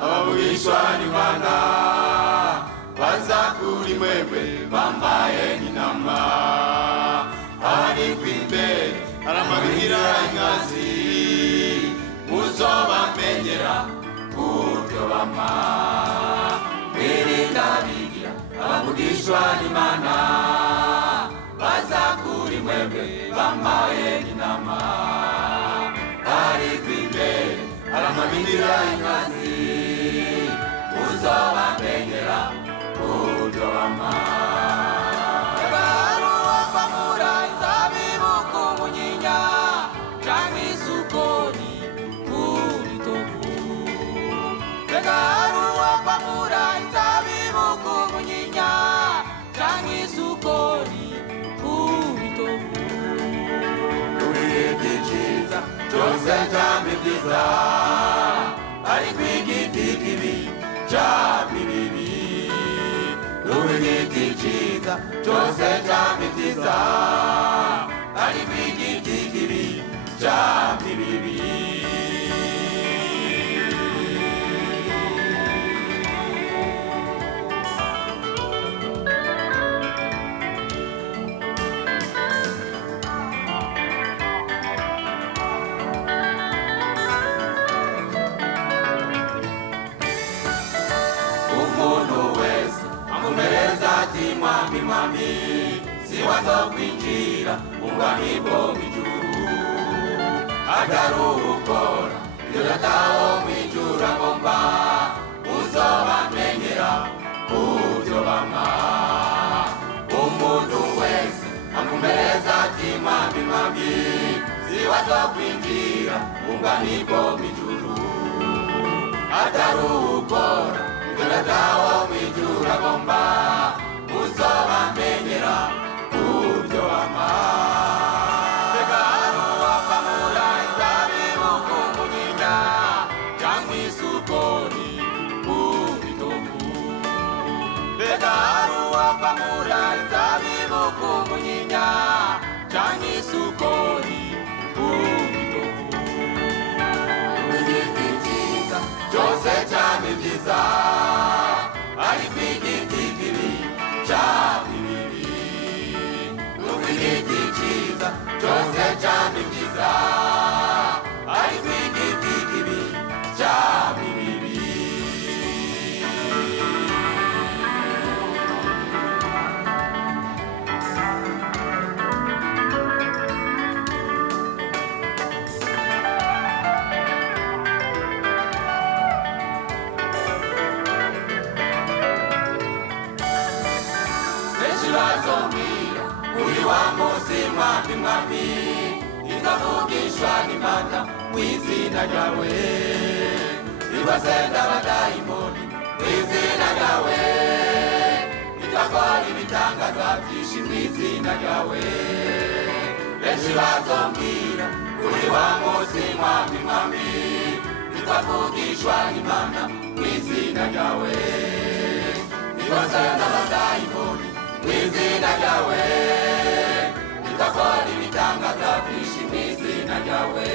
Abavugishwa n'Imana baza kuri mwebwe bambaye nk'intama, ari kw'imbere aramabwira inkazi, muzobamenyera kubyo bama. Mwirinda abigira abavugishwa n'Imana baza kuri mwebwe bambaye nk'intama, ari kw'imbere aramabwira inkazi, muzobamenyera kubyo bama. Baruwa mura inzabibu ku munyinya canke isukoni kuri tovu. Baruwa mura inzabibu ku munyinya canke isukoni kuri tovu. Urigiti ciza cose camye vyiza, ariko igiti kibi camye bibi. Urigiti ciza cose camye vyiza, ariko igiti kibi camye bibi. Mwami mwami, siwazokwinjira ubwami bwo mw'ijuru, atarukora ivyo Data wo mw'ijuru agomba, muzobamenyera kubyo bama. Umuntu wese amumereza ati mwami mwami, siwazokwinjira ubwami bwo mw'ijuru, atarukora ivyo Data wo mw'ijuru agomba, muzobamenyera kubyo bama. Baruwa mura inzabibu ku munyinya canke isukoni kuri tovu. Baruwa mura inzabibu ku munyinya canke isukoni kuri tovu. Igiti ciza cose camye vyiza, ariko igiti kibi camye bibi. Igiti ciza cose camye vyiza, ariko igiti kibi camye bibi. Bazombira kuri wa musi mwami mwami, ikavugishwa n'Imana mw'izina ryawe, ibasenda abadayimoni mw'izina ryawe, ikakora ibitangaza vyinshi mw'izina ryawe. Benshi bazombira kuri wa musi mwami mwami, ikavugishwa n'Imana mw'izina ryawe, ibasenda abadayimoni mw'izina ryawe, ikakora ibitangaza vyinshi mw'izina ryawe.